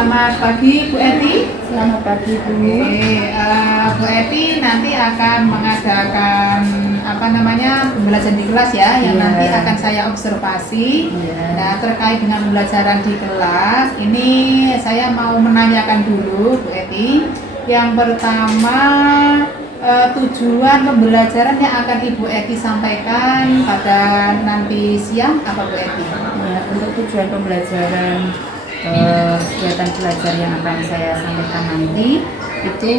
Selamat pagi Bu Eti. Selamat pagi Bu. Bu Eti nanti akan mengadakan pembelajaran di kelas ya, yang nanti akan saya observasi. Nah, terkait dengan pembelajaran di kelas, ini saya mau menanyakan dulu Bu Eti. Yang pertama, tujuan pembelajaran yang akan Ibu Eti sampaikan pada nanti siang apa Bu Eti? Ya, untuk tujuan pembelajaran kegiatan belajar yang akan saya sampaikan nanti itu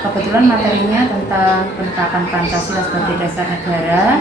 kebetulan materinya tentang penetapan Pancasila sebagai dasar negara.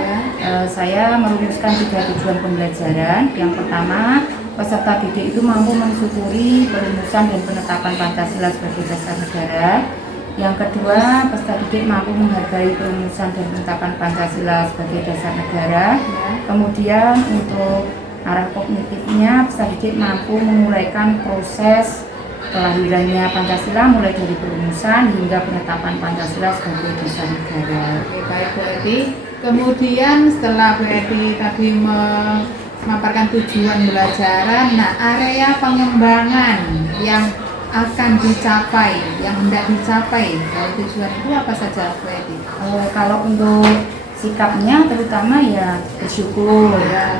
Saya merumuskan 3 tujuan pembelajaran. Yang pertama, peserta didik itu mampu mensyukuri perumusan dan penetapan Pancasila sebagai dasar negara. Yang kedua, peserta didik mampu menghargai perumusan dan penetapan Pancasila sebagai dasar negara. Kemudian untuk arah kognitifnya, peserta didik mampu memulaikan proses kelahirannya Pancasila mulai dari perumusan hingga penetapan Pancasila sebagai dasar negara. Oke, baik Bu Eti. Kemudian setelah Bu Eti tadi memaparkan tujuan pembelajaran, nah area pengembangan yang akan dicapai, yang hendak dicapai dari tujuan itu apa saja Bu Eti? Kalau untuk sikapnya terutama ya bersyukur ya,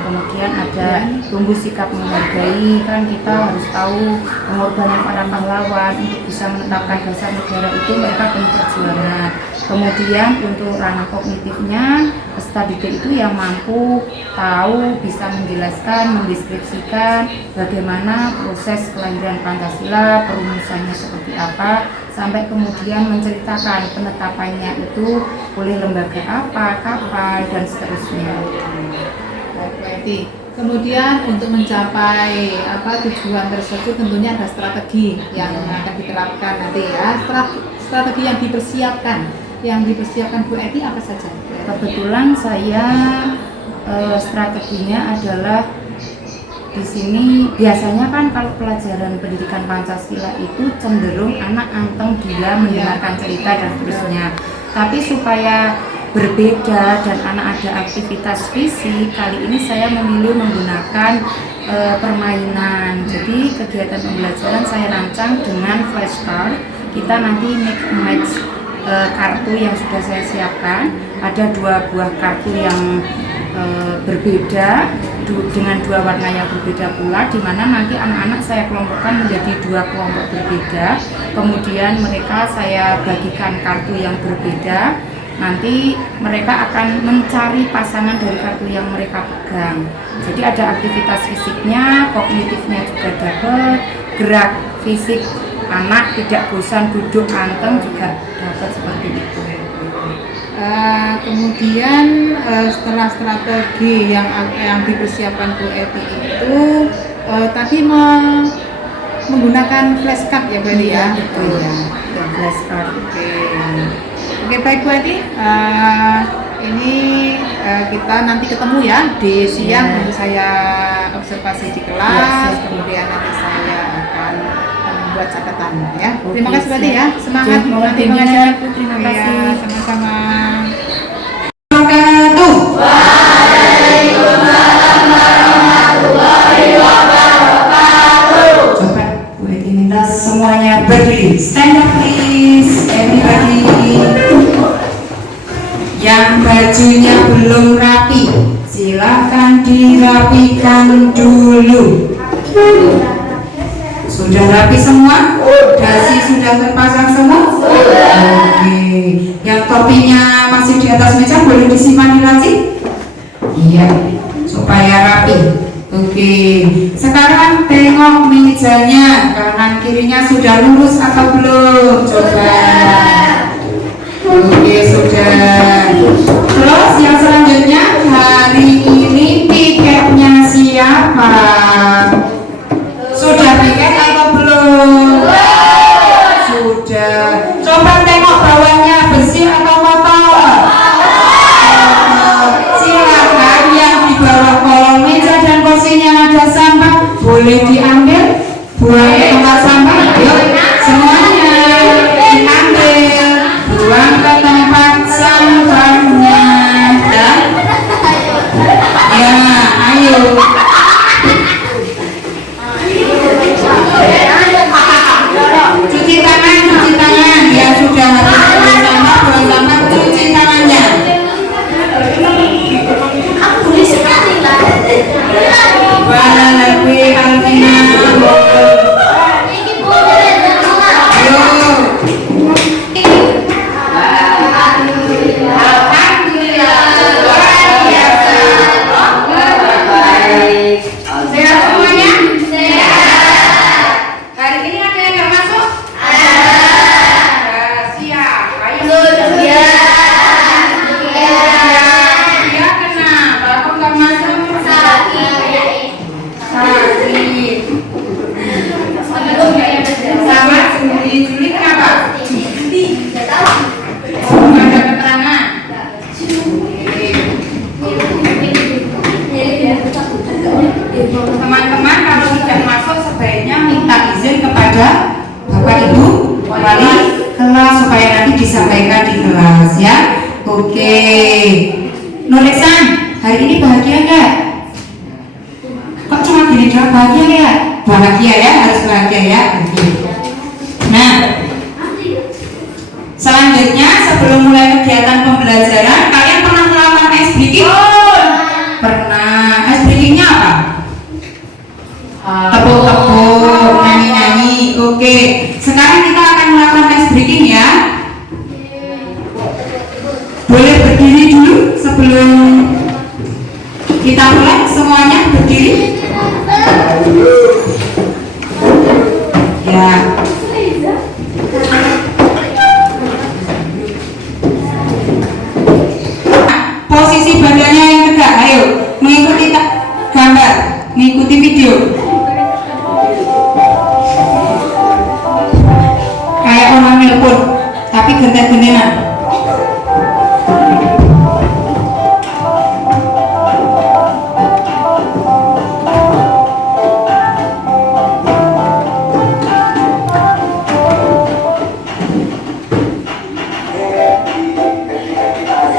kemudian ada tumbuh sikap menghargai, kan kita harus tahu pengorbanan para pahlawan untuk bisa menetapkan dasar negara itu mereka penuh perjuangan. Kemudian untuk ranah kognitifnya, peserta didik itu yang mampu tahu, bisa menjelaskan, mendeskripsikan bagaimana proses kelahiran Pancasila, perumusannya seperti apa, sampai kemudian menceritakan penetapannya itu oleh lembaga apa, kapan, dan seterusnya. Berarti kemudian untuk mencapai tujuan tersebut tentunya ada strategi yang akan diterapkan nanti ya. Strategi yang dipersiapkan Bu Eti apa saja? Kebetulan saya strateginya adalah di sini biasanya kan kalau pelajaran pendidikan Pancasila itu cenderung anak anteng gila mendengarkan cerita dan seterusnya. Tapi supaya berbeda dan anak ada aktivitas fisik, kali ini saya memilih menggunakan permainan. Jadi kegiatan pembelajaran saya rancang dengan flashcard. Kita nanti match kartu yang sudah saya siapkan. Ada 2 buah kartu yang berbeda dengan 2 warna yang berbeda pula, di mana nanti anak-anak saya kelompokkan menjadi 2 kelompok berbeda. Kemudian mereka saya bagikan kartu yang berbeda. Nanti mereka akan mencari pasangan dari kartu yang mereka pegang. Jadi ada aktivitas fisiknya, kognitifnya juga dapat, gerak fisik anak tidak bosan duduk anteng juga dapat seperti itu. Kemudian setelah strategi yang dipersiapkan Bu Eti itu tadi menggunakan flashcard ya Bu Eti ya? Betul ya, flashcard. Oke, baik Bu Eti. Ini kita nanti ketemu ya di siang untuk saya observasi di kelas. Kemudian nanti saya akan membuat catatan ya. Terima kasih Bu Eti ya. Semangat nanti mengajar. Terima kasih. Ya, sama-sama. Coba Bu Eti minta semuanya berdiri. Stand up please, everybody. Yang bajunya belum rapi, silakan dirapikan dulu. Sudah rapi semua? Dasi sudah terpasang semua? Oke. Yang topinya masih di atas meja boleh disimpan di laci? Iya, supaya rapi. Oke. Sekarang tengok mejanya, kanan kirinya sudah lurus atau belum? Coba. Oke, sudah. Terus yang selanjutnya, hari ini tiketnya siapa? Sudah piket atau belum? Sudah. Coba tengok bawahnya bersih atau kotor? Silakan yang di bawah kolong meja dan kursinya ada sampah boleh diambil, buang ke tempat sampah. Yuk, semuanya diambil, buang ke tempat sampahnya. Dan ya, ayo. sampaikan di kelas ya. Oke. Nulisan, hari ini bahagia nggak? Kok cuma gini doang, bahagia ya? Bahagia ya, harus bahagia ya. Oke. Nah, selanjutnya sebelum mulai kegiatan pembelajaran, kalian pernah melakukan ice breaking? Pernah. Ice breakingnya apa? Tepuk-tepuk, nyanyi-nyanyi. Oke. Sekarang kita akan melakukan ice breaking ya. Boleh berdiri dulu sebelum kita mulai. Semuanya berdiri. Ya. Posisi badannya yang tegak. Ayo, mengikuti gambar, mengikuti video. Kayak orang nelpon, tapi genten-gentenan.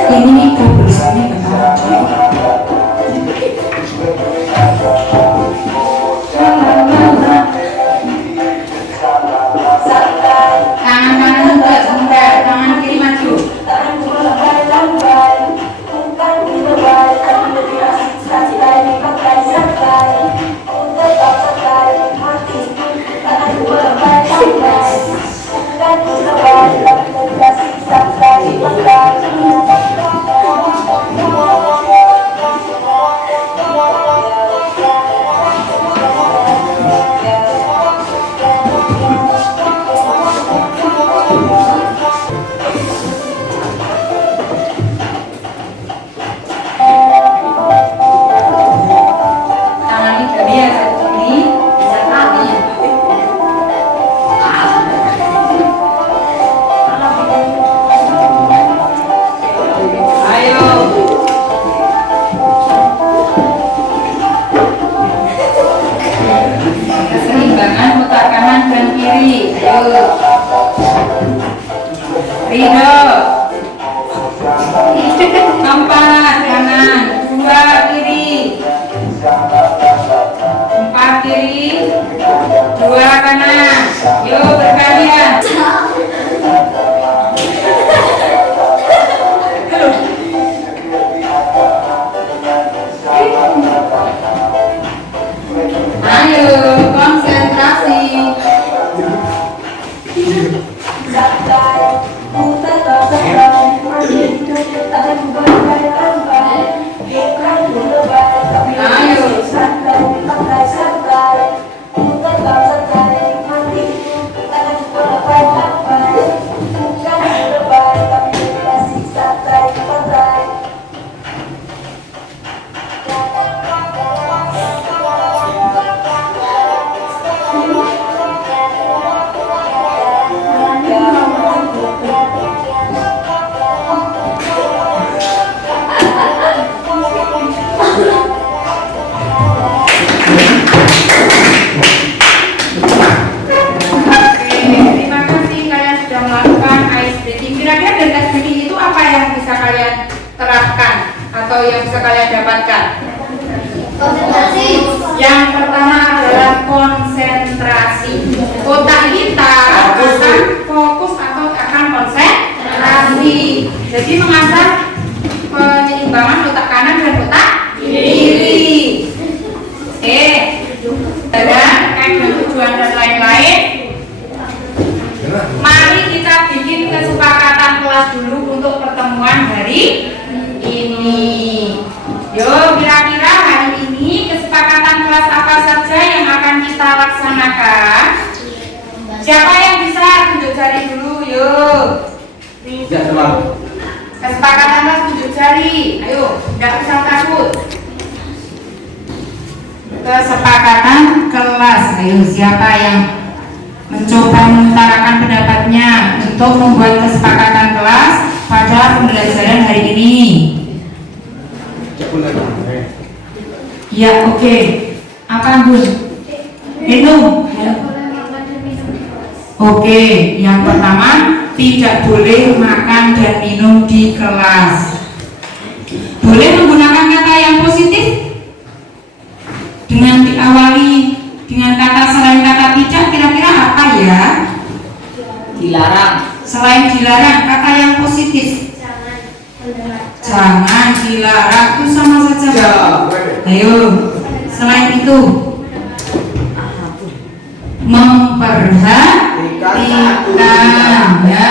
Ini kabel sini tangan kanan mundur, sebentar, tangan kiri maju. Tangan ini kiri ya, satu kiri, bisa tali. Ayo. Keseimbangan otak kanan dan kiri. Ayo. Ridho. 4 kanan, 2 kiri. 4 kiri, 2 kanan. Yuk berkalian. Ayo konsentrasi. Terima kasih kalian sudah melakukan ice breaking. Kira-kira dari ice breaking itu apa yang bisa kalian terapkan atau yang bisa kalian dapatkan? Konsentrasi. Yang pertama adalah konsentrasi. Otak kita akan fokus atau akan konsentrasi. Jadi mengasah penyeimbangan otak kanan dan otak kiri. Dan terkait dengan tujuan dan lain-lain. Mari kita bikin kesepakatan kelas dulu untuk pertemuan hari ini. Yo, kira-kira hari ini kesepakatan kelas apa saja yang akan kita laksanakan? Siapa yang bisa tunjuk jari dulu? Yuk. Kesepakatan kelas tunjuk jari. Ayo, tidak usah takut. Kesepakatan kelas. Ayo, siapa yang mencoba mengutarakan pendapatnya untuk membuat kesepakatan kelas pada pembelajaran hari ini? Ya, oke. Apa, Bun? Minum. Oke, yang pertama tidak boleh makan dan minum di kelas. Boleh menggunakan kata yang positif dengan diawali dengan kata selain kata tidak, kira-kira apa ya? Dilarang. Selain dilarang, kata yang positif. Jangan dilarang, itu sama saja. Ayo, selain itu memperhatikan, ya,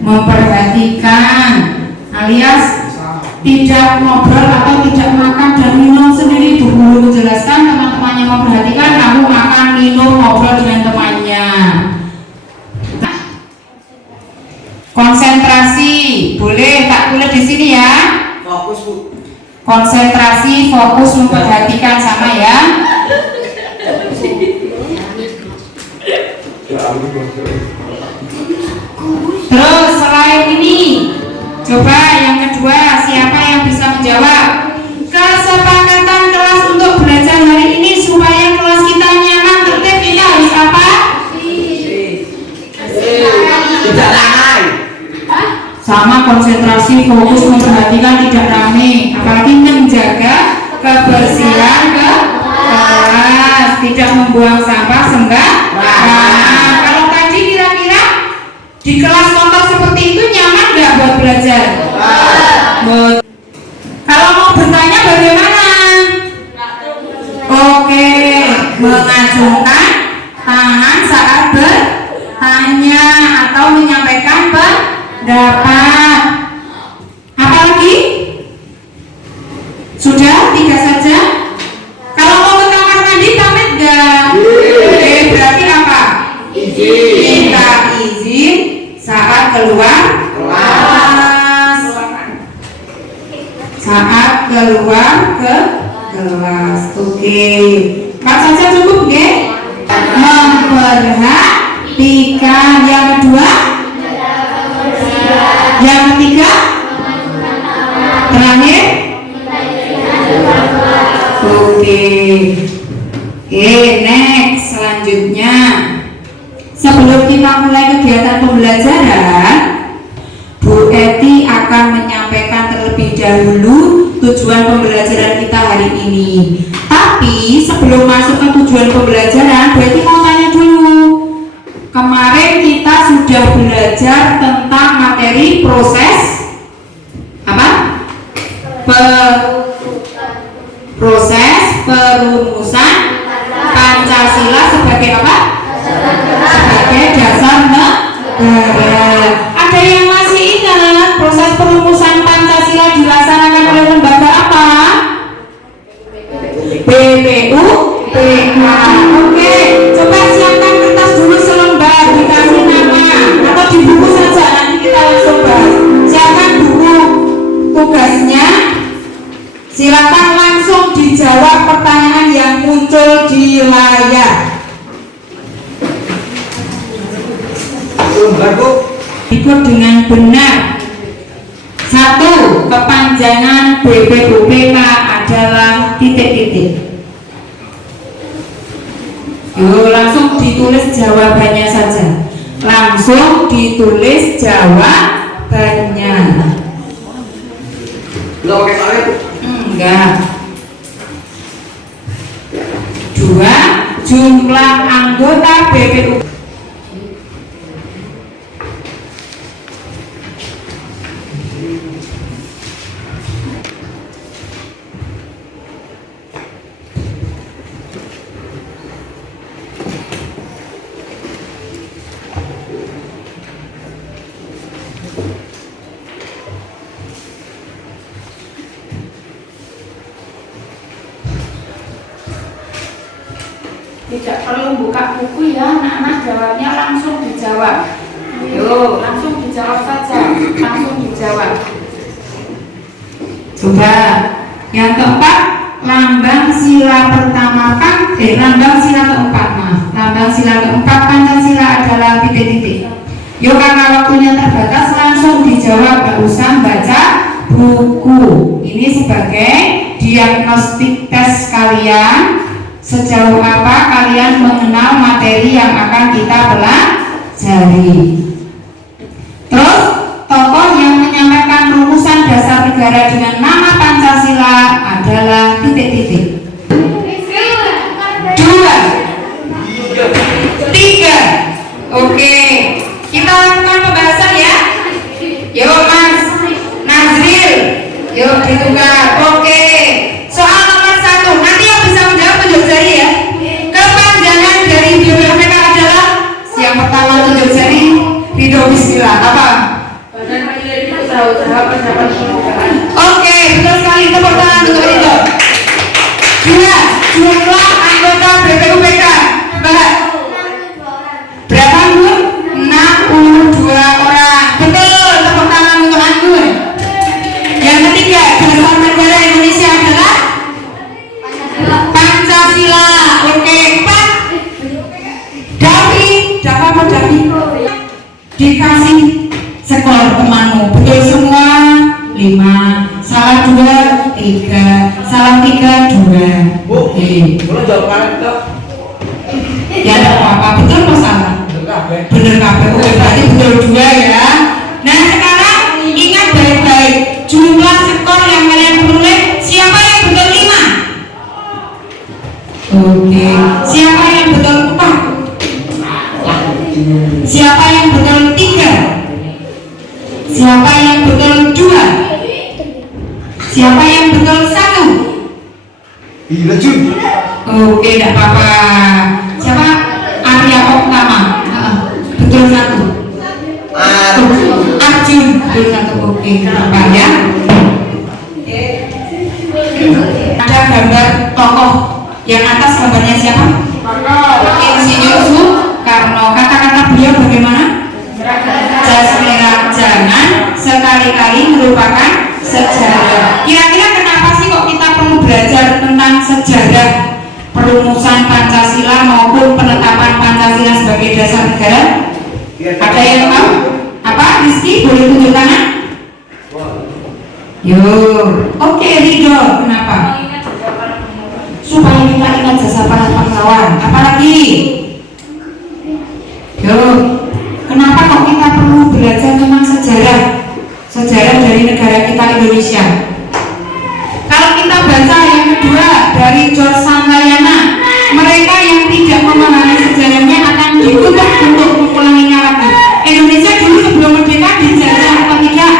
memperhatikan alias tidak ngobrol atau tidak makan dan minum sendiri. Bu guru menjelaskan teman-temannya memperhatikan, kamu makan, minum, ngobrol dengan temannya. Konsentrasi, boleh tak tulis di sini ya. Fokus Bu. Konsentrasi, fokus, memperhatikan, sama ya. Terus selain ini, coba yang kedua, siapa yang bisa menjawab? Kesepakatan kelas untuk belajar hari ini supaya kelas kita nyaman, tertib, kita harus apa? Tidak ramai. Sama, konsentrasi, fokus, memperhatikan, tidak ramai, apalagi menjaga kebersihan kelas, tidak membuang sampah sembarangan. Kalau tadi kira-kira di kelas kotor seperti itu nyaman nggak buat belajar? Kalau mau bertanya bagaimana? Oke, mengacungkan tangan saat bertanya atau menyampaikan pendapat. Apalagi? Sudah, 3 saja. Kalau mau ke kamar mandi pamit nggak? Berarti apa? Minta izin saat keluar kelas. Saat keluar ke kelas. Oke. 4 saja cukup, nggih? Memperhatikan. Yang kedua? Yang ketiga? Terakhir? Oke. Next, selanjutnya. Sebelum kita mulai kegiatan pembelajaran, Bu Eti akan menyampaikan terlebih dahulu tujuan pembelajaran kita hari ini. Tapi sebelum masuk ke tujuan pembelajaran, Bu Eti mau tanya dulu. Kemarin kita sudah belajar tentang materi proses apa? Proses perumusan Pancasila sebagai apa? Sebagai dasar negara. Ada yang masih ingat proses perumusan Pancasila dilaksanakan oleh lembaga apa? BPUPK. Oke, coba siapkan kertas dulu selembar, dikasih nama atau di buku saja, nanti kita langsung bahas. Siapkan buku tugasnya. Silakan langsung dijawab pertanyaan yang muncul di layar. Ikut dengan benar. 1. Kepanjangan BPUPK adalah titik-titik. Yuk, langsung ditulis jawabannya saja. Langsung ditulis jawabannya. Belum pakai soalnya Bu. Enggak. 2. Jumlah anggota BPUPK. Tidak perlu buka buku ya, anak-anak, jawabnya langsung dijawab. Yuk, langsung dijawab saja, langsung dijawab. Coba, yang keempat, lambang sila pertama lambang sila keempat, lambang sila keempat Pancasila adalah titik-titik. Yuk, karena waktunya terbatas, langsung dijawab, gak usah baca buku. Ini sebagai diagnostik tes kalian Sejauh apa kalian mengenal materi yang akan kita pelajari? Terus, tokoh yang menyampaikan rumusan dasar negara dengan nama Pancasila adalah titik-titik. 2, 3. Oke, kita lakukan pembahasan ya. Yuk Mas Nazril, yuk ditukar. Oke, soal nomor 1, nanti yang bisa menjawab tunjuk jari ya. Kepanjangan dari BPK adalah yang pertama tunjuk jari. Ridho Bismillah. Apa? Oke, betul sekali. Tepuk tangan untuk Ridho. 2, jumlah anggota BPUPK. Mbak, berapa Bu? 62 orang. Betul, tepuk tangan untuk Anggun. Yang ketiga, dasar negara Indonesia adalah Pancasila. Oke, 4. Davi, dikasih skor temanmu. Betul semua 5, salah 2, 3, salah 3, 2. Oke. Boleh jawab kalian tuh. Ya tidak apa-apa, betul atau salah? Bener kabeh. Oke, berarti betul 2 ya. Nah sekarang ingat baik-baik jumlah skor yang kalian peroleh. Siapa yang betul 5? Oke. Siapa yang betul 4? Siapa yang betul 3? Siapa yang betul 2? Siapa yang betul 1? Iya Jun. Oke, tidak apa-apa. Siapa? Arya Oktama. Betul 1. Arjun. Betul 1. Oke, apa ya? Ada gambar tokoh. Yang atas gambarnya siapa? Insinyur Soekarno. Kata-kata beliau bagaimana? Jas merah, jangan sekali-kali melupakan sejarah. Kira-kira kenapa sih kok kita perlu belajar tentang sejarah perumusan Pancasila maupun penetapan Pancasila sebagai dasar negara? Ada yang tahu? Apa? Rizky, boleh tunjuk tangan? Yuk, oke Ridho, kenapa? Supaya kita ingat jasa para pahlawan. Apalagi? Yuk, kenapa kok kita perlu belajar tentang sejarah? Sejarah dari negara kita Indonesia. Kalau kita baca yang kedua dari George Santayana, mereka yang tidak memahami sejarahnya akan dikutuk untuk mengulanginya lagi. Indonesia dulu sebelum merdeka dijajah atau tidak?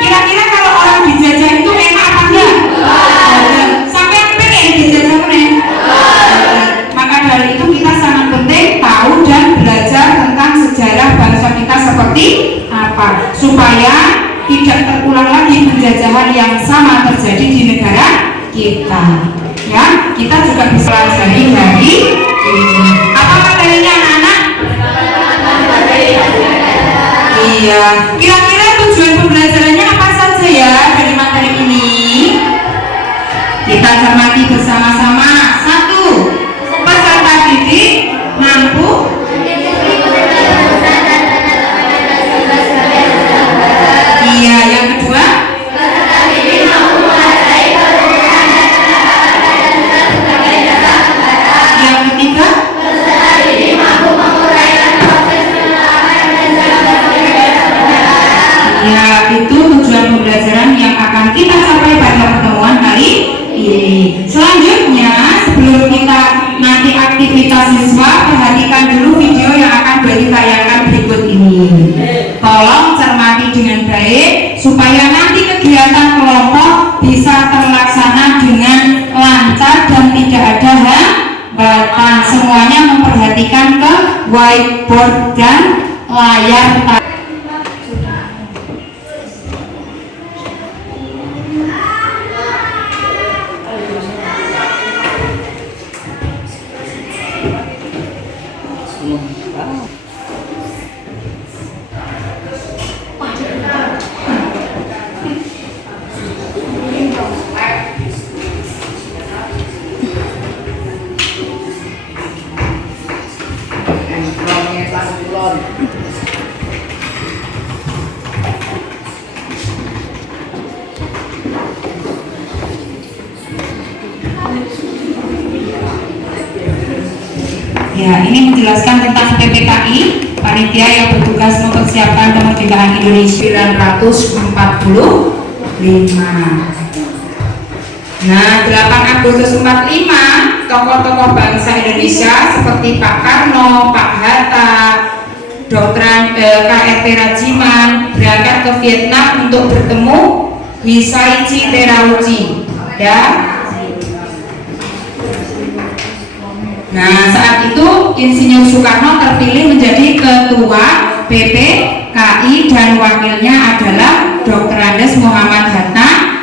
Kira-kira kalau orang dijajah itu enak apa enggak? Sampai pengen dijajah pengen. Maka dari itu kita sangat penting tahu dan belajar tentang sejarah bangsa kita seperti apa, supaya tidak terulang lagi penjajahan yang sama terjadi di negara kita. Ya, kita juga bisa pelajari dari ini. Apa materinya anak-anak? Iya. Kira-kira tujuan pembelajarannya apa saja ya dari materi ini? Kita cermati bersama-sama. 1. Peserta didik mampu. Iya, yang kedua. Yang ketiga. Ya, itu tujuan pembelajaran yang akan kita capai pada pertemuan kali ini. Selanjutnya, sebelum kita nanti aktivitas siswa, perhatikan dulu video yang akan ditayangkan berikut ini. Tolong cermati dengan baik supaya nanti kegiatan kelompok bisa terlaksana dengan lancar dan tidak ada hambatan. Semuanya memperhatikan ke whiteboard dan layar. Ya, ini menjelaskan tentang PPKI, panitia yang bertugas mempersiapkan kemerdekaan Indonesia 1945. Nah, 8 Agustus 45, tokoh-tokoh bangsa Indonesia seperti Pak Karno, Pak Hatta, Dr. KRT Rajiman berangkat ke Vietnam untuk bertemu Hisaichi Terauchi, ya. Nah, saat itu Insinyur Soekarno terpilih menjadi ketua PPKI dan wakilnya adalah Dr. Andes Muhammad Hatta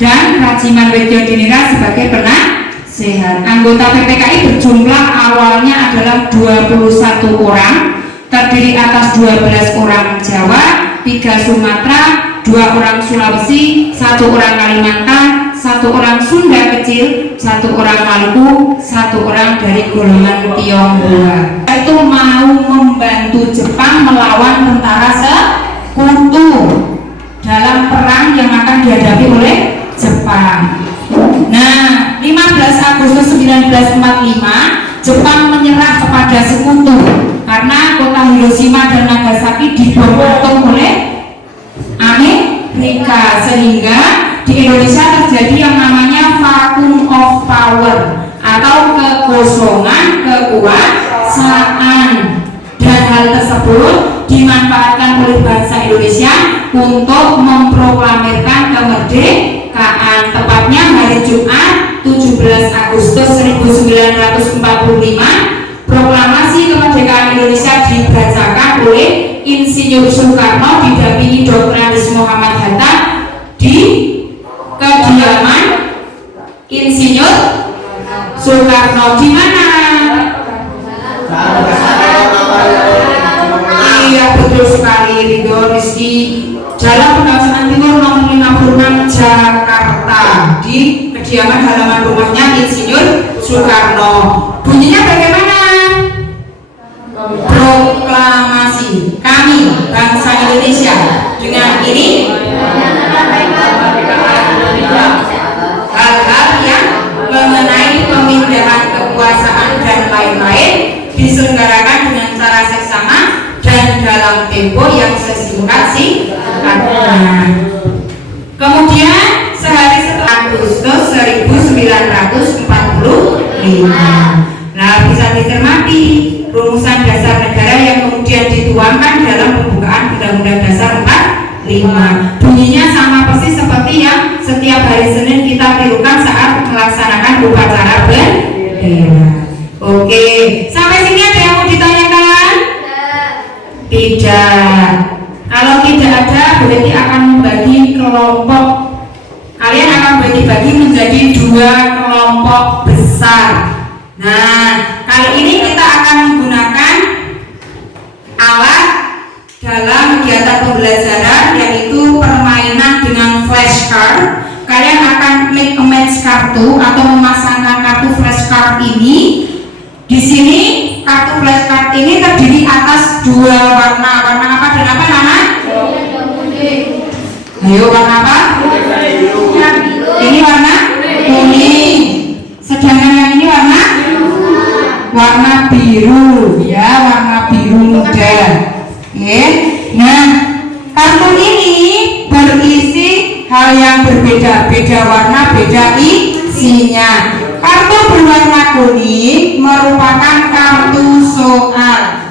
dan Rajiman Weddiodiningrat sebagai penasehat. Anggota PPKI berjumlah awalnya adalah 21 orang, terdiri atas 12 orang Jawa, 3 Sumatera, 2 orang Sulawesi, 1 orang Kalimantan, 1 orang Sunda kecil, 1 orang Maluku, 1 orang dari golongan Tionghoa. Itu mau membantu Jepang melawan tentara sekutu dalam perang yang akan dihadapi oleh Jepang. Nah, 15 Agustus 1945 Jepang menyerah kepada sekutu karena kota Hiroshima dan Nagasaki dibom atom oleh Amerika, sehingga di Indonesia terjadi yang namanya vacuum of power atau kekosongan kekuasaan, dan hal tersebut dimanfaatkan oleh bangsa Indonesia untuk memproklamirkan kemerdekaan. Tepatnya hari Jumat 17 Agustus 1945 proklamasi kemerdekaan Indonesia dibacakan oleh Insinyur Soekarno didampingi Dr. Andes Muhammad Hatta di kediaman Insinyur Soekarno. Di mana? Iya, betul sekali, Ridho Rizky. Jalan Pegangsaan Timur nomor 56 Jakarta, di kediaman halaman rumahnya Insinyur Soekarno. Bunyinya bagaimana? Proklamasi kami bangsa Indonesia dengan ini hal-hal yang mengenai pemindahan kekuasaan dan lain-lain diselenggarakan dengan cara seksama dan dalam tempo yang sesingkat-singkatnya. Kemudian sehari setelah Agustus 1945, nah bisa dicermati rumusan dasar negara yang kemudian dituangkan dalam pembukaan Undang-Undang Dasar 45. Bunyinya sama persis seperti yang setiap hari Senin kita tirukan saat melaksanakan upacara bendera. Oke, sampai sini ada yang mau ditanyakan? Tidak. Kalau tidak ada, berarti akan membagi kelompok. Kalian akan bagi-bagi menjadi 2 kelompok besar. Nah, kali ini kita akan menggunakan alat dalam kegiatan pembelajaran, yaitu permainan dengan flashcard. Kalian akan make a match kartu atau memasangkan kartu flashcard ini. Di sini kartu flashcard ini terdiri atas 2 warna. Warna apa dan apa, Nana? Ayo, warna apa? Ini warna kuning. Sedangkan yang ini warna biru, ya, warna biru muda. Ya. Nah, kartu ini berisi hal yang berbeda, beda warna, beda isinya. Kartu berwarna kuning merupakan kartu soal,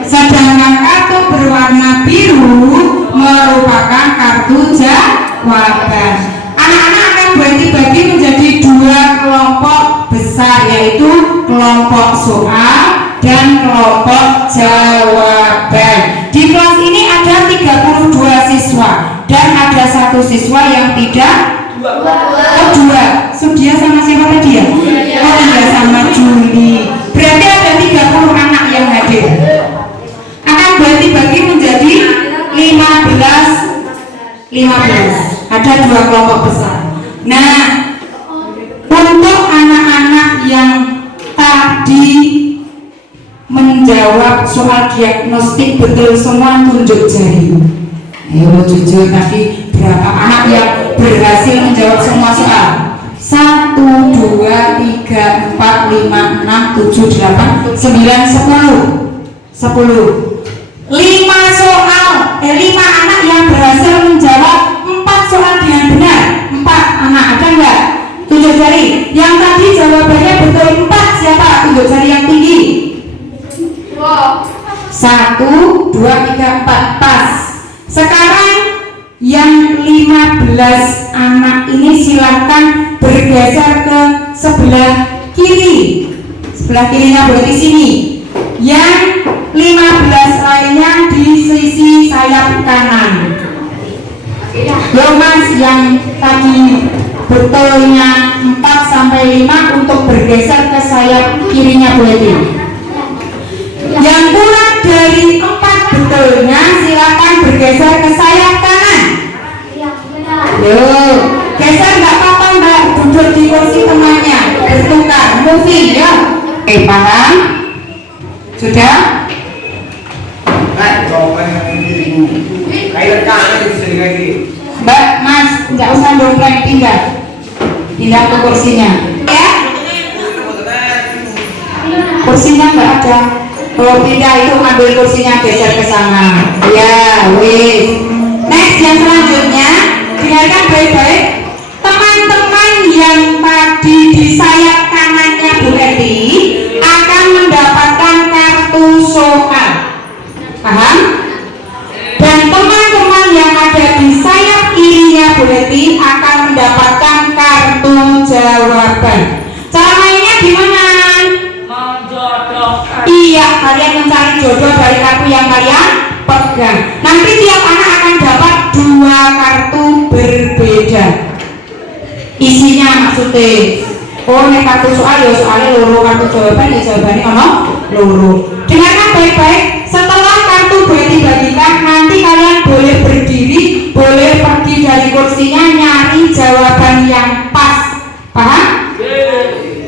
sedangkan kartu berwarna biru merupakan kartu jawaban. Anak-anak akan bagi-bagi menjadi 2 kelompok besar, yaitu kelompok soal dan kelompok jawaban. Di kelas ini ada 32 siswa dan ada 1 siswa yang tidak. Oh, 2. Sudia sama siapa tadi ya? Oh iya, sama Juli. Berarti ada 30 anak yang hadir. Akan bagi-bagi menjadi 15. Ada 2 kelompok besar. Nah, untuk anak-anak yang tadi menjawab soal diagnostik betul semua, tunjuk jari. Ayo jujur, tadi berapa anak yang berhasil menjawab semua soal? 1, 2, 3, 4, 5, 6, 7, 8, 9, 10, 10. 5 anak yang berhasil menjawab 4 soal dengan benar. 4 anak, ada enggak? Tunjuk jari. Yang tadi jawabannya betul 4, siapa? Tunjuk jari yang tinggi. 1, 2, 3, 4, pas. Sekarang yang 15 anak ini silakan bergeser ke sebelah kiri. Sebelah kirinya berarti sini. Yang 15 lainnya di sisi sayap kanan. Yo Mas, yang tadi betulnya 4 sampai 5 untuk bergeser ke sayap kirinya berarti. Yang kurang dari 4 betulnya silakan bergeser ke sayap kanan. Yo, geser nggak apa-apa Mbak, duduk di kursi temannya, bertukar, moving ya. Oke, paham? Sudah? Mbak, Mas, nggak usah dongeng, pindah ke kursinya. Ya? Kursinya nggak ada. Kalau pindah itu ambil kursinya geser ke sana. Ya, wis. Next, yang selanjutnya, dengarkan baik-baik. Teman-teman yang tadi di sayap kanannya Bu Eti akan mendapatkan kartu soal. Paham? Dan teman-teman yang ada di sayap kirinya Bu Eti akan mendapatkan kartu jawaban. Cara mainnya gimana? Iya, kalian mencari jodoh dari kartu yang kalian pegang. Nanti tiap anak akan dapat 2 kartu berbeda. Isinya maksudnya, oh ini kartu soal ya soalnya loro, kartu jawaban ya jawabannya ono loro. Dengarkan baik-baik. Setelah kartu dibagikan, nanti kalian boleh berdiri, boleh pergi dari kursinya nyari jawaban yang pas. Paham?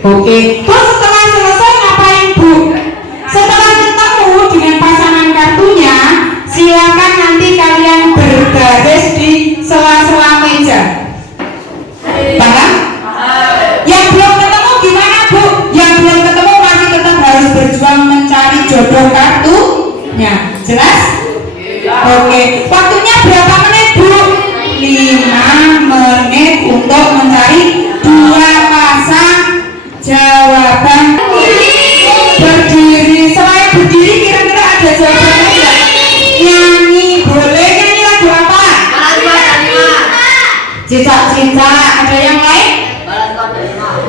Oke. Terus setelah selesai ngapain Bu? Setelah ketemu dengan pasangan kartunya, silakan nanti kalian berbaris di sela-sela meja. Paham? Yang belum ketemu gimana Bu? Yang belum ketemu masih tetap harus berjuang mencari jodoh kartunya. Jelas? Oke. Waktunya berapa menit Bu? 5 menit untuk mencari 2 pasang jawaban. Berdiri. Selain berdiri kira-kira ada jawabannya enggak? Nyanyi. Boleh nyanyi lagu apa? Cicak-cicak. Ada yang lain?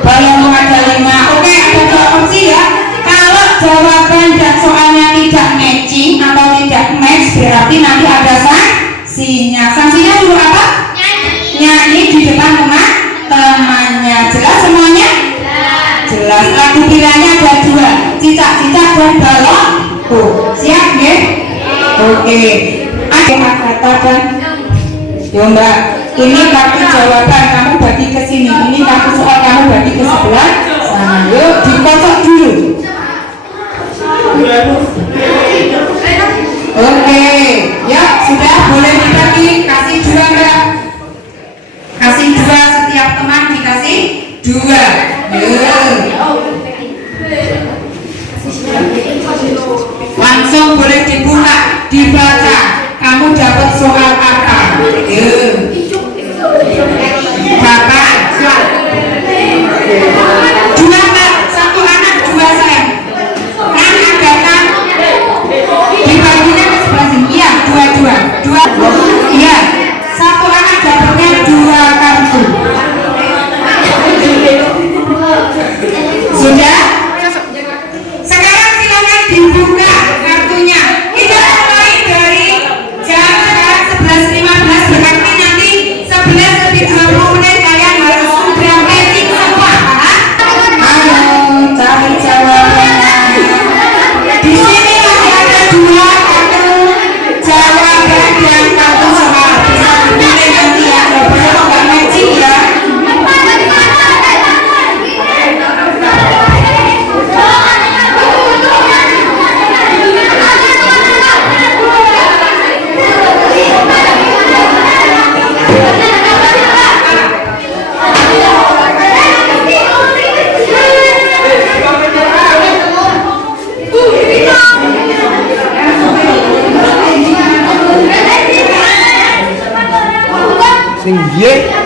Balon ada 5. Oke, ada 2 opsi ya. Kalau jawaban dan soalnya tidak matching atau tidak match, berarti nanti ada sanksinya. Sanksinya dulu apa? Nyanyi di depan temannya. Jelas semuanya? Jelas. Lagu pilihannya ada 2, cicak-cicak dan balon. Siap ya? Oke. Ada kata dan yo Mbak, ini kartu jawaban kamu bagi ke sini. Ini kartu soal kamu bagi ke sebelah sana. Yuk dikocok dulu. Oke, ya sudah boleh dibagi. Kasih 2 Mbak. Kasih 2, setiap teman dikasih 2. Langsung boleh dibuka, dibaca. Kamu dapat soal apa? Bapak, 2 Mbak, 1 anak 2 sayang. Kan ada kan? Dibaginya ke sebelah sini. Iya, 2. Iya, 1 anak dapatnya 2 kartu. Sudah? Sekarang silakan dibuka kartunya. Kita mulai dari jam 11.15 berarti nanti 11 lebih 20 menit kalian harus sudah matching semua, paham? Sing piye?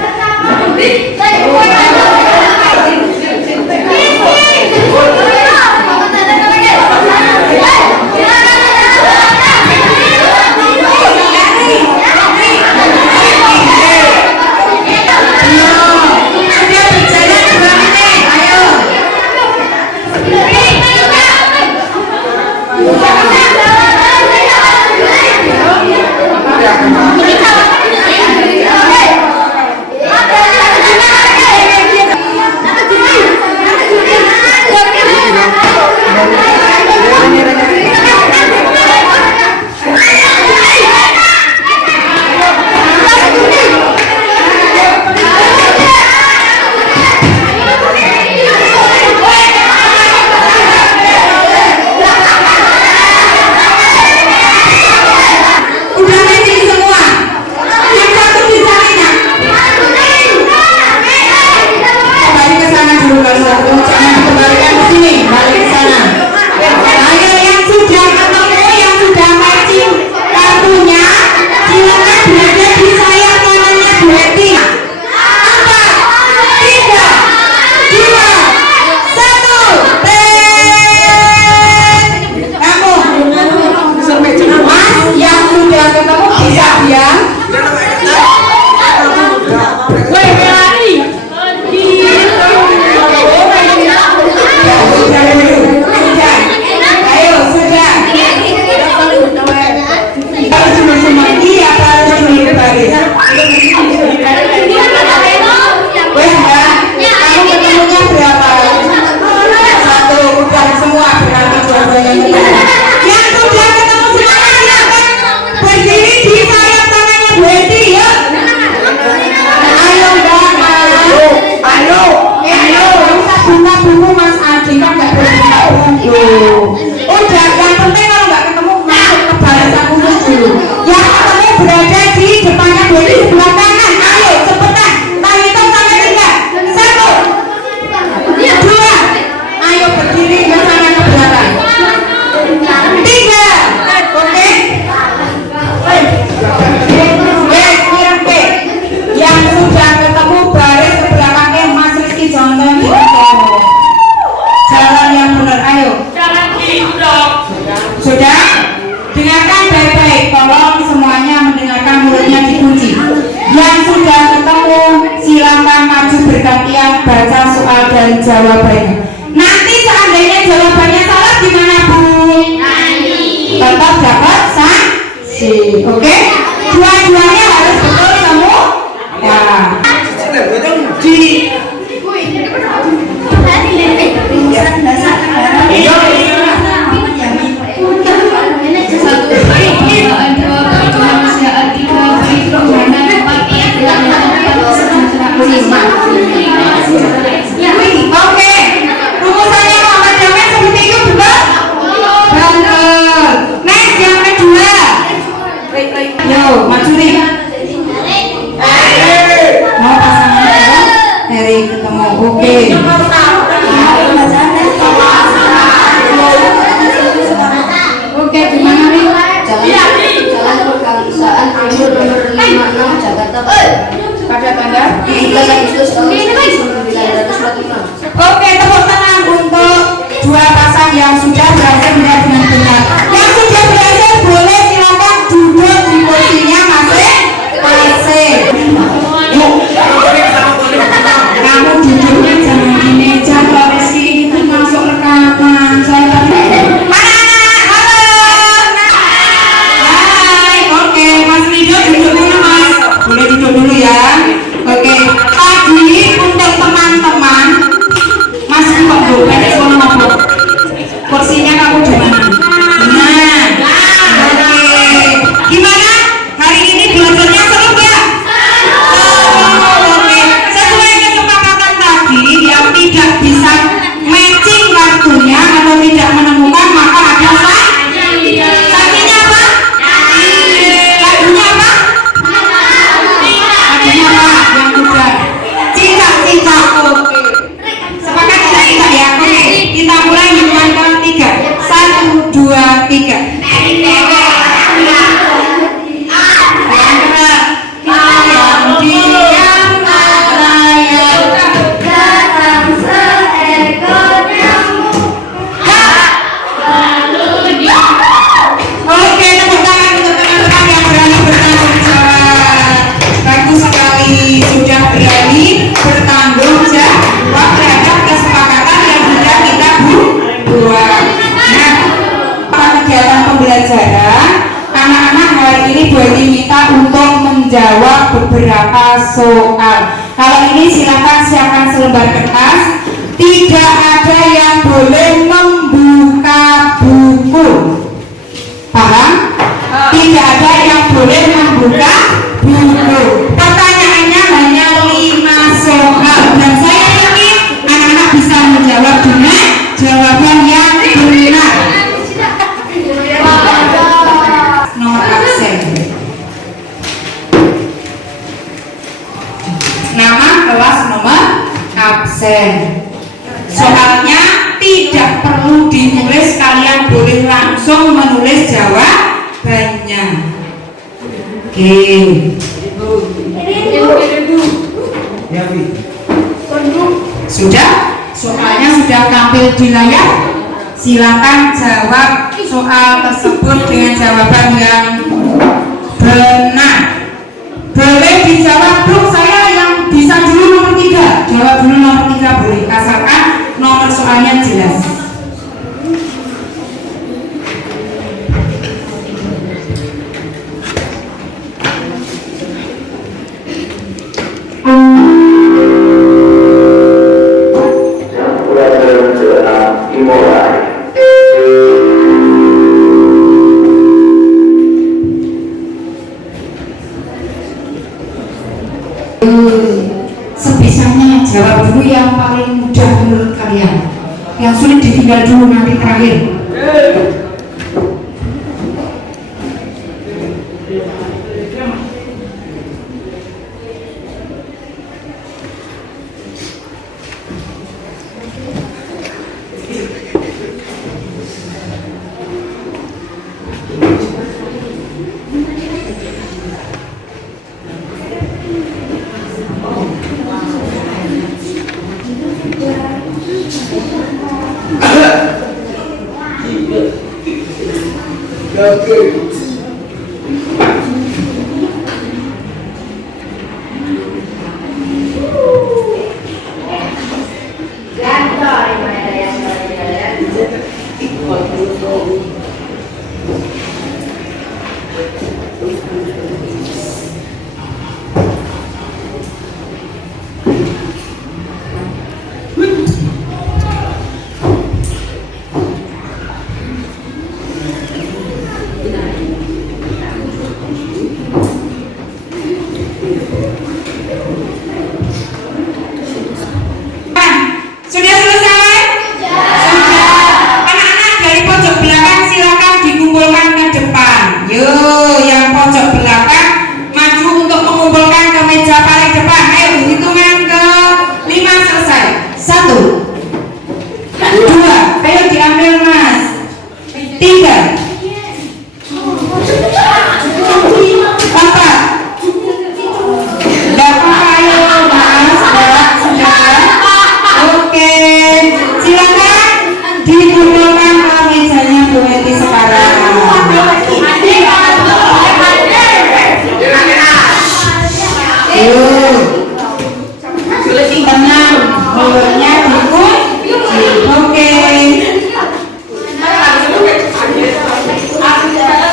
Jawabannya. Nanti seandainya jawabannya salah gimana Bu? Tetap dapat sanksi. Oke? Dua-duanya harus betul semua. Ya. Oke, rumusannya Muhammad Jamil seperti itu betul? Betul. Next yang kedua. Yo, maju nih. Mau pasangan apa? Dari ketemu. Oke. Oke, gimana nih? Jalan Pegangsaan Timur nomor 56 Jakarta Pada tanggal 17 Agustus tahun 1946. Oke, tepuk tangan untuk dua pasang yang sudah berhasil menjawab dengan benar. Yang sudah berhasil boleh silakan duduk di kursinya masing menjawab beberapa soal. Kalau ini silakan siapkan selembar kertas. Tidak ada yang boleh membuka buku. Paham? Tidak ada yang boleh membuka buku. Pertanyaannya hanya 5 soal dan saya yakin anak-anak bisa menjawab dengan jawaban yang benar. Nomor absen. Nama kelas nomor absen. Soalnya tidak perlu ditulis, kalian boleh langsung menulis jawabannya. Oke. Ya, Bi. Sudah? Soalnya sudah tampil di layar. Silakan jawab soal tersebut dengan jawaban yang benar. Boleh dijawab dulu, saya yang bisa dulu nomor 3. Jawab dulu nomor 3 boleh, asalkan nomor soalnya jelas. Sebisanya jawab dulu yang paling mudah menurut kalian. Yang sulit ditinggal dulu nanti terakhir. Sudah selesai? Sudah. Anak-anak dari pojok belakang silakan dikumpulkan ke depan. Yuk, yang pojok belakang maju untuk mengumpulkan ke meja paling depan. Ayo, hitungan ke 5 selesai. 1, 2, ayo diambil Mas. 3, 4. Enggak apa-apa, ayo Mas. Sudah. Oke, silakan dikumpulkan ke mejanya Bu Eti sekarang. Yuk, tenang, mulutnya dikunci. Oke.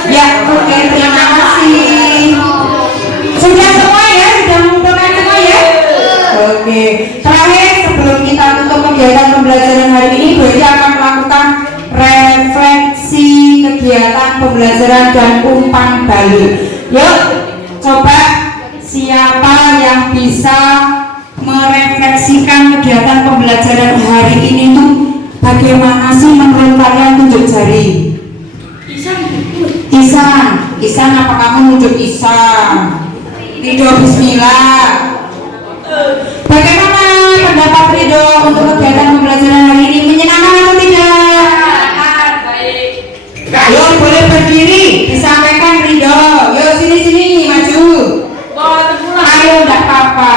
Ya, oke, terima kasih. Sudah semua ya, sudah mengumpulkan semua ya. Oke, terakhir sebelum kita tutup kegiatan pembelajaran hari ini, Bu Eti akan melakukan refleksi kegiatan pembelajaran dan umpan balik. Yuk, coba siapa yang bisa merefleksikan kegiatan pembelajaran hari ini tuh bagaimana sih menurut kalian? Tunjuk jari. Isan, apa kamu nunjuk Isan? Ridho, bismillah. Bagaimana pendapat Ridho untuk kegiatan pembelajaran hari ini? Menyenangkan atau tidak? Ayo boleh berdiri, disampaikan Ridho. Yuk sini maju. Ayo enggak apa-apa.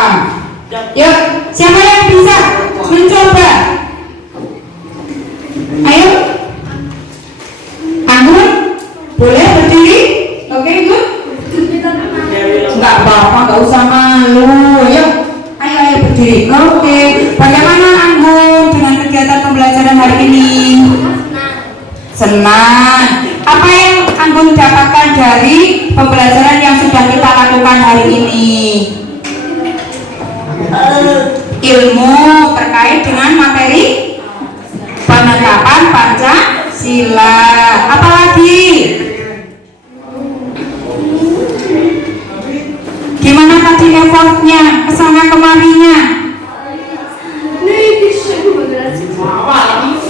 Yuk, siapa yang bisa mencoba? Ayo. Anggun, boleh berdiri? Oke, good. Enggak apa-apa, enggak usah malu. Yuk. Ayo berdiri. Oke. Bagaimana Anggun dengan kegiatan pembelajaran hari ini? Senang. Apa yang Anggun dapatkan dari pembelajaran yang sudah kita lakukan hari ini? ilmu terkait dengan materi penetapan Pancasila. Apalagi? Gimana tadi effortnya, kesana kemarinya?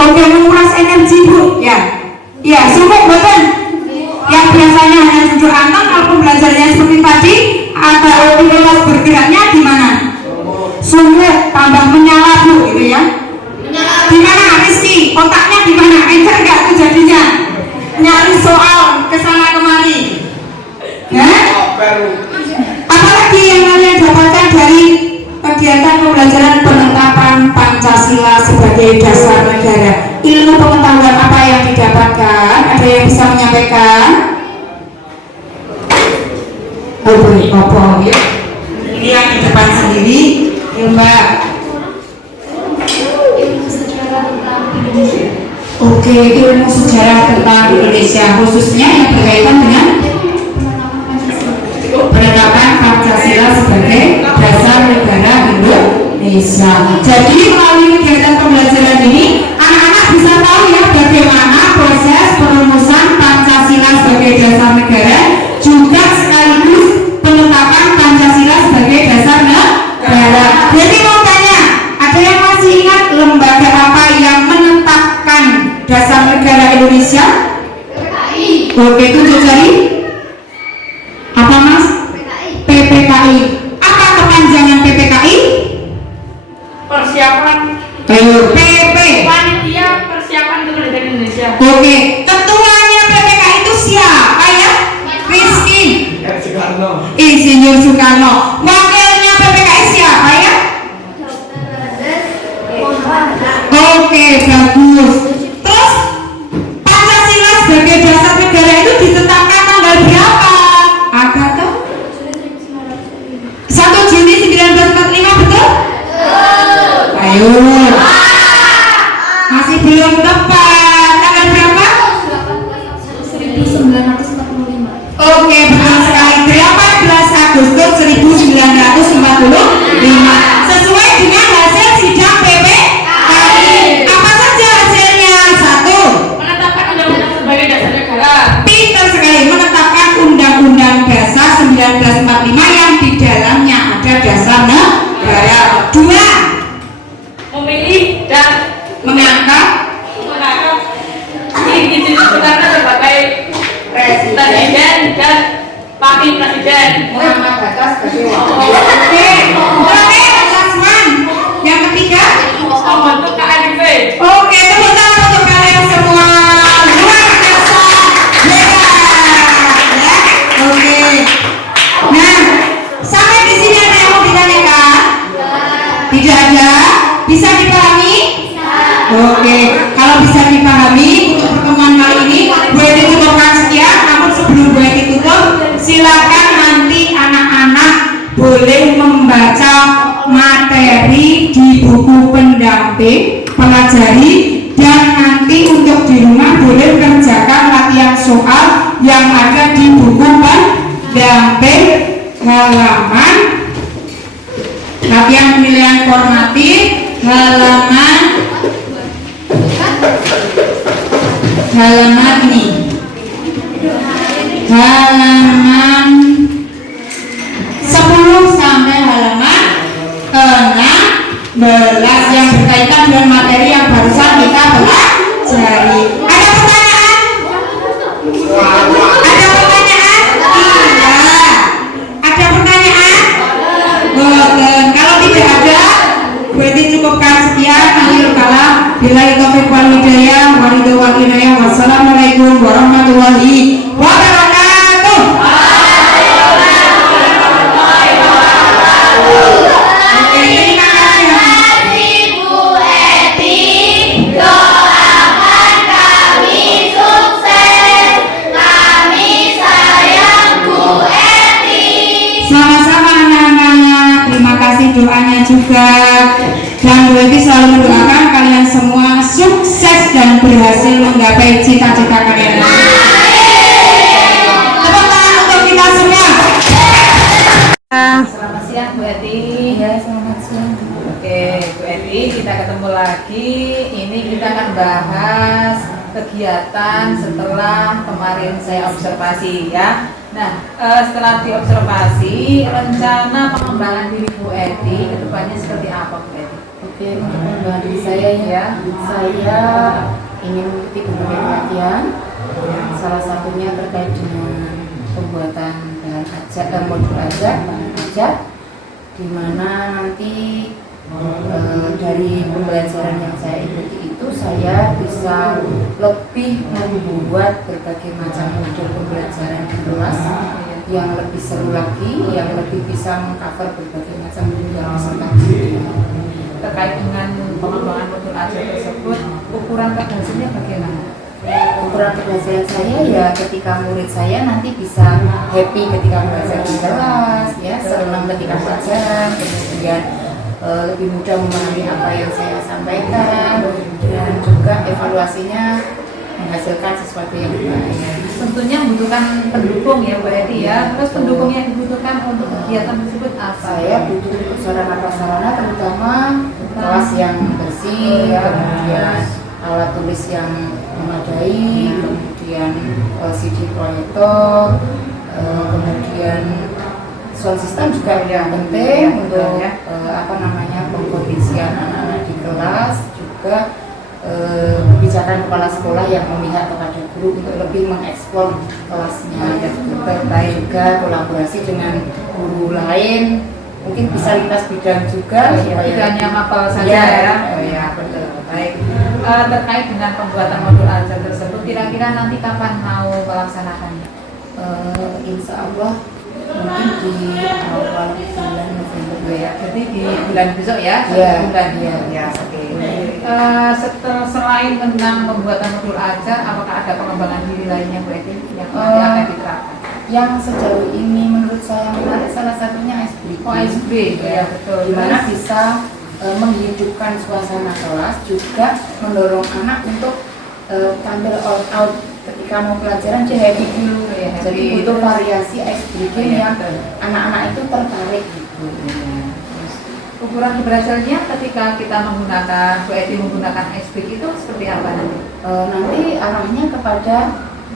Oke, menguras energi Bu, ya. Ya, sungguh betul. Yang biasanya hanya duduk anteng, kalau belajarnya seperti tadi, agak lebih lepas bergeraknya gimana? Sungguh tambah menyala Bu, gitu ya. Gimana Rizky? Otaknya gimana? Encer nggak tuh jadinya? Nyari soal kesana kemari. Ya? Apalagi yang kalian dapatkan dari kegiatan pembelajaran penetapan Pancasila sebagai dasar negara? Ilmu pengetahuan apa yang didapatkan? Ada yang bisa menyampaikan? Apa ya? Ini yang di depan sendiri, ya Mbak. Oke, ilmu sejarah tentang Indonesia, khususnya yang berkaitan dengan penetapan Pancasila sebagai dasar negara Indonesia. Jadi melalui kegiatan pembelajaran ini, anak-anak bisa tahu ya bagaimana proses perumusan Pancasila sebagai dasar negara, juga sekaligus penetapan Pancasila sebagai dasar negara. Jadi mau tanya, ada yang masih ingat lembaga apa yang menetapkan dasar negara Indonesia? Oke, tunjuk jari. Apa Mas? PPKI. Apa kepanjangan PPKI? Persiapan Ayo, PP. Panitia Persiapan Kemerdekaan Indonesia. Oke, ketuanya PPKI itu siapa ya? Rizky. Insinyur Soekarno. Wakilnya PPKI siapa ya? Oke, bagus. Terus Pancasila sebagai dasar negara itu ditetapkan tanggal berapa? Agak tahu? 1 Juni 1945, betul? Ayo. Masih belum tepat. Tanggal berapa? 1945. Oke, betul sekali. 18 Agustus 1945. Sesuai dengan hasil sidang PPKI. Apa saja hasilnya? 1. Menetapkan undang-undang sebagai dasar negara. Pintar sekali, menetapkan Undang-Undang Dasar 1945 yang di dalamnya ada dasar negara. 2. Memilih dan Mengangkat Insinyur Soekarno sebagai presiden dan wakil presiden. Muhammad Hatta sebagai Oke, last one. Yang ketiga, Membentuk KNP. oke, tepuk tangan untuk kalian semua. Luar biasa. Ya. Oke. Nah, sampai di sini ada yang mau ditanyakan? Tidak ada? Bisa dipahami? Oke, kalau bisa dipahami untuk pertemuan kali ini boleh ditutupkan sekian. Namun sebelum boleh ditutup, silakan nanti anak-anak boleh membaca materi di buku pendamping, pelajari, dan nanti untuk di rumah boleh kerjakan latihan soal yang ada di buku pendamping halaman latihan penilaian formatif halaman ini, halaman 10 sampai halaman 16 yang berkaitan dengan materi yang barusan kita pelajari. Ada pertanyaan? Ada pertanyaan? Iya. Ada pertanyaan? Boten. Kalau tidak ada, berarti cukupkan sekian. Akhirul kalam. Billahi taufiq wal hidayah. Wassalamualaikum warahmatullahi wabarakatuh. Oke, terima kasih. Bu Eti, doakan kami sukses. Kami sayang Bu Eti. Sama-sama anak-anak. Terima kasih doanya juga. Dan Bu Eti selalu mendoakan kalian semua sukses dan berhasil menggapai cita-cita kalian. Tepuk tangan untuk kita semua. Selamat siang Bu Eti. Ya, selamat siang. Oke, kita ketemu lagi. Ini kita akan bahas kegiatan setelah kemarin saya observasi ya. Nah, setelah diobservasi, rencana pengembangan diri Bu Eti kedepannya seperti apa Bu Eti? Oke, untuk pengembangan diri saya ya, saya ingin mengikuti berbagai pelatihan. Salah satunya terkait dengan pembuatan bahan ajar dan modul ajar, bahan ajar, di mana nanti dari pembelajaran yang saya ikuti itu saya bisa lebih membuat berbagai macam modul pembelajaran di kelas yang lebih seru lagi, yang lebih bisa mengcover berbagai macam bidang peserta didik. Terkait dengan pengembangan modul ajar tersebut, ukuran keberhasilannya bagaimana? Ukuran keberhasilan saya ya ketika murid saya nanti bisa happy ketika belajar di kelas, ya senang ketika pelajaran, kemudian lebih mudah memahami apa yang saya sampaikan, dan juga evaluasinya menghasilkan sesuatu yang baik. Tentunya membutuhkan pendukung ya Bu Eti ya. Terus pendukung yang dibutuhkan untuk kegiatan tersebut apa? Saya butuh sarana prasarana, terutama kelas yang bersih, kemudian alat tulis yang memadai, kemudian LCD proyektor, kemudian sound system juga penting untuk pengkondisian anak-anak di kelas, juga kebijakan kepala sekolah yang memihak kepada guru untuk lebih mengeksplor kelasnya, baik juga kolaborasi dengan guru lain, mungkin bisa lintas bidang juga, tidak hanya mapel saja ya. Oh ya, betul. Baik. Terkait dengan pembuatan modul ajar tersebut, kira-kira nanti kapan mau melaksanakannya? Insya Allah mungkin di awal bulan November Ya, jadi di bulan besok ya, ya, bulan ya. Oke. Selain tentang pembuatan modul ajar, apakah ada pengembangan diri lainnya Bu Eti yang nanti akan diterapkan? Yang sejauh ini menurut saya menarik salah satunya SBG. Oh, SB, ya betul. Dimana bisa menghidupkan suasana kelas, juga mendorong anak untuk tampil all out ketika mau pelajaran dia happy dulu ya. Jadi butuh variasi SBG yang anak-anak itu tertarik gitu. Ukuran keberhasilannya ketika kita menggunakan Bu Eti menggunakan SBG itu seperti apa nanti? Nanti arahnya kepada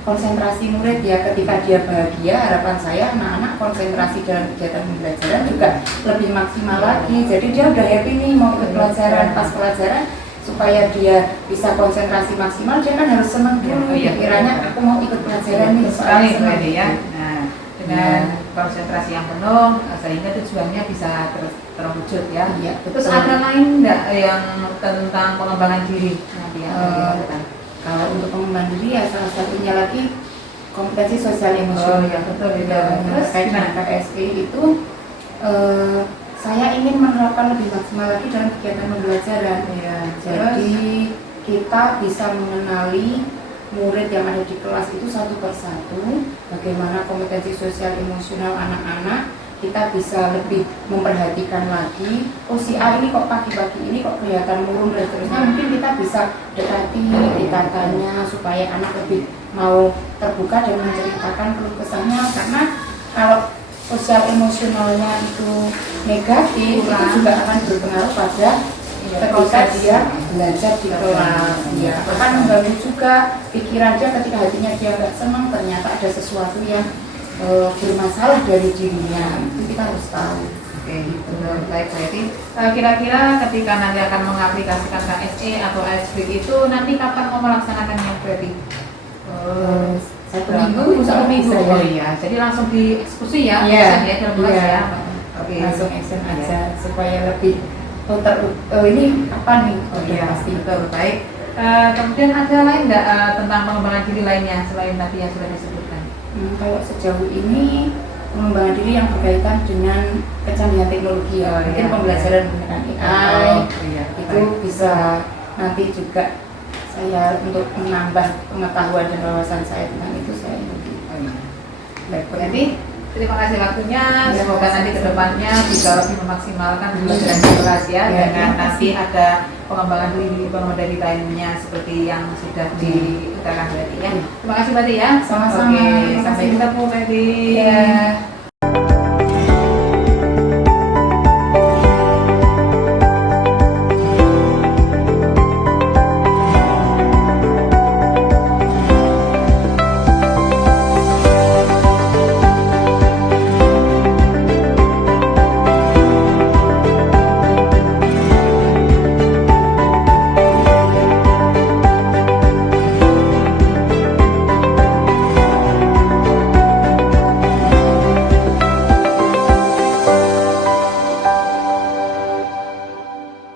konsentrasi murid ya, ketika dia bahagia, harapan saya anak-anak konsentrasi dalam kegiatan pembelajaran juga lebih maksimal lagi. Jadi dia udah happy nih mau ikut pelajaran, pas pelajaran supaya dia bisa konsentrasi maksimal, dia kan harus senang dulu. Pikirannya aku mau ikut pelajaran nih, sekali Bu Eti ya. Nah, dengan konsentrasi yang penuh sehingga tujuannya bisa terwujud ya. Terus ada lain enggak yang tentang pengembangan diri nanti ya? Kalau untuk pengembangan diri ya salah satunya lagi kompetensi sosial emosional. Betul. Terus dengan KSE itu saya ingin menerapkan lebih maksimal lagi dalam kegiatan pembelajaran. Jadi kita bisa mengenali murid yang ada di kelas itu satu persatu, bagaimana kompetensi sosial emosional anak-anak, kita bisa lebih memperhatikan lagi, oh si A ini kok pagi-pagi ini kok kelihatan murung dan seterusnya, mungkin kita bisa dekati, ditanya supaya anak lebih mau terbuka dan menceritakan keluh kesahnya, karena kalau sosial emosionalnya itu negatif, itu juga akan berpengaruh pada ketika dia belajar di kelas, ya akan mengganggu juga pikiran dia ketika hatinya dia nggak senang, ternyata ada sesuatu yang bermasalah dari dirinya, itu kita harus tahu. Oke, betul. Baik, berarti kira-kira ketika nanti akan mengaplikasikan KSE atau SBG itu nanti kapan mau melaksanakannya berarti? Satu minggu. Oh iya, jadi langsung dieksekusi ya, dalam kelas ya. Oke, langsung action aja supaya lebih ini kapan nih? Pasti betul. Baik. Kemudian ada lain nggak tentang pengembangan diri lainnya selain tadi yang sudah disebutkan? Kalau sejauh ini pengembangan diri yang berkaitan dengan kecanggihan teknologi ya, mungkin pembelajaran menggunakan AI itu bisa nanti juga saya untuk menambah pengetahuan dan wawasan saya tentang itu saya ikuti. Baik, berarti terima kasih waktunya. Semoga nanti kedepannya bisa lebih memaksimalkan pembelajaran di kelas ya, dengan nanti ada pengembangan diri lainnya seperti yang sudah diutarakan berarti ya. Terima kasih berarti ya. Sama-sama. Oke, sampai ketemu berarti. Ya.